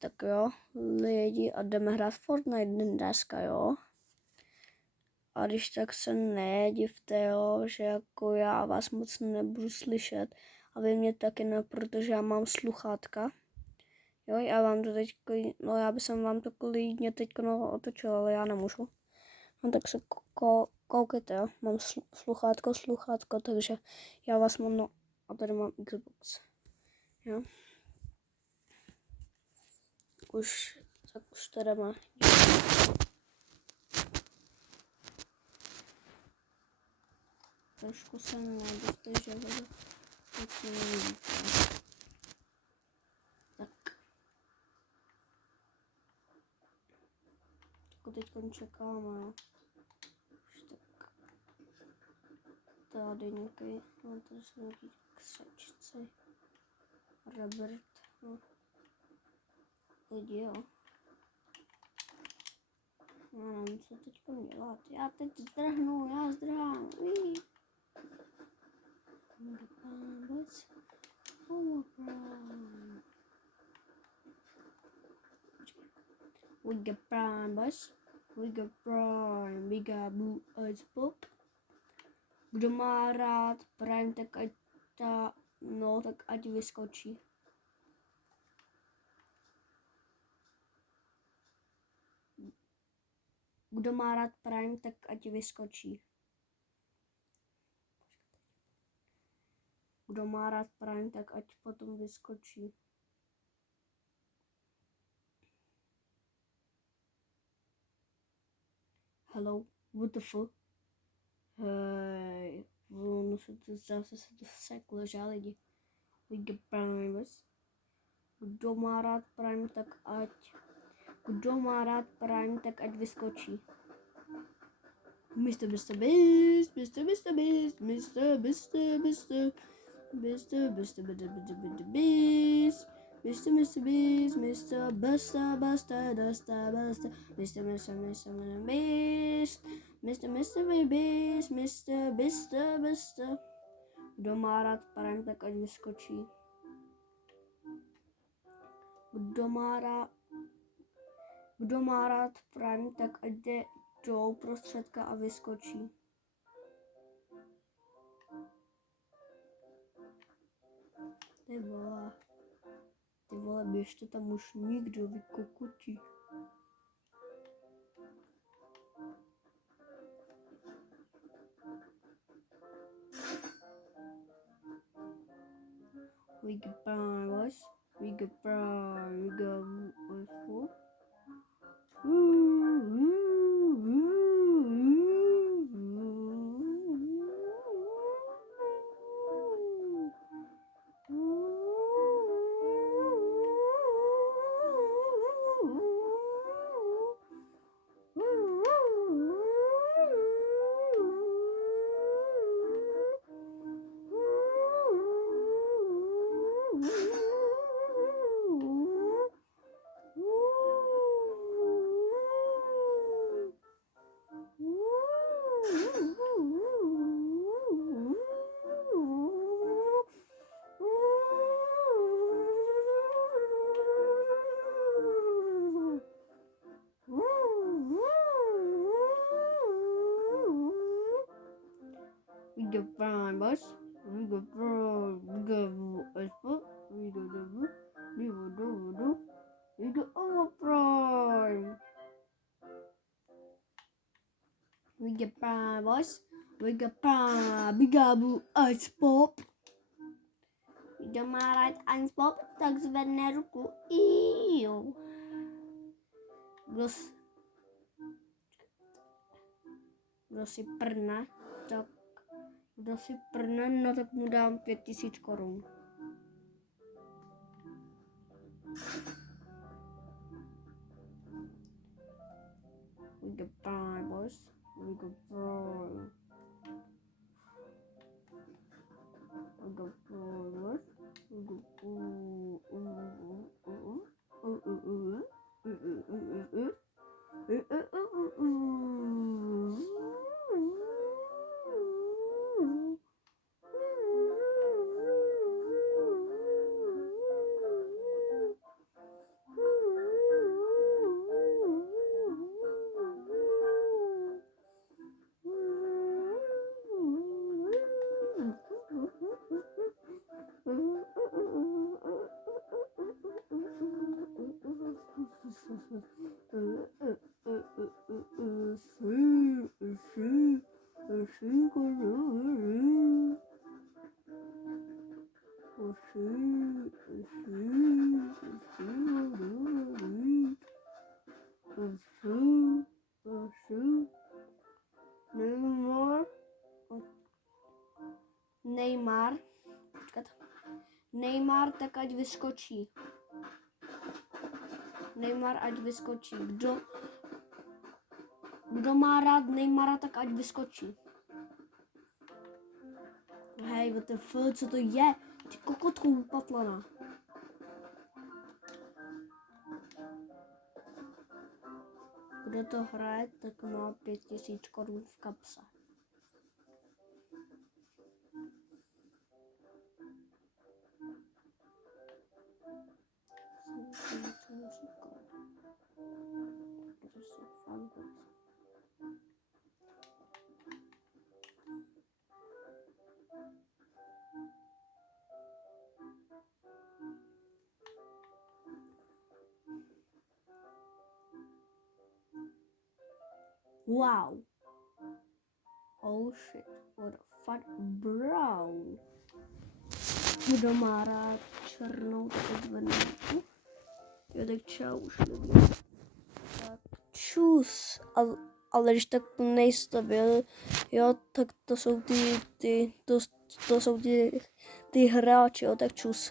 Tak jo, lidi, a jdeme hrát Fortnite dneska, jo. A když tak se nedivte, jo, že jako já vás moc nebudu slyšet. A vy mě taky ne, protože já mám sluchátka. Jo, já vám to teď, no já bych vám to klidně teď otočil, ale já nemůžu. No tak se koukejte, jo, mám sluchátko, takže já vás mám, no, a tady mám Xbox, jo. Už to jdeme. Trošku se nedivte, že vůbec nic nevidíte. Tak. Jako teď čekáme, jo. Už tak. Tady nějaký, no tady jsou nějaký křečci. Robert, no. Lidi, jo. No, nevím, co teď dělat. Já teď zdrhnu, já zdrhám. We got prime, boys. We got prime. We got blue eyes pop. Kdo má rád prime, tak ať tak ať vyskočí. Kdo má rád prime, tak ať vyskočí. Kdo má rád prime, tak ať potom vyskočí. Hello, what the fuck? Hej, zase se to vseklo, že lidi. We get prime, Kdo má rád prime, tak vyskočí. Mr. Beast, Mr. Beast, Mr. Beast, Mr. Mr. Beast, Mr. Beast, Mr. Buster, Buster, Duster, Buster, Mr. Beast, Mr. Beast. Kdo má rád prime, tak ať vyskočí. Kdo má rád prime, tak ať jde do prostředka a vyskočí. Ty vole, běžte tam už nikdo, vy kokoti. We get prime, boys. We get prime. We got four. We got prime, boys. We got prime. We got expert. We got the we got all prime. We got prime, boys. We got prime. We got ice pop. Kdo má rád ice pop, tak zvedne ruku. Iu. Kdo si prne, tak no tak mu dám 5000 korun. We got prime, boys. We got prime. We got prime, boys. We got Neymar, tak ať vyskočí. Neymar, ať vyskočí. Kdo má rád Neymara, tak ať vyskočí. Hej, WTF, co to je? Ty kokotku upatlana. Kdo to hraje, tak má 5000 korun v kapse. Wow. Oh shit, what a fat brown. Kdo má rád černou, tak zvedne. Jo, tak čau už lidi. Tak čus. Ale když tak nejste jo, tak to jsou ty hráči, jo, tak čus.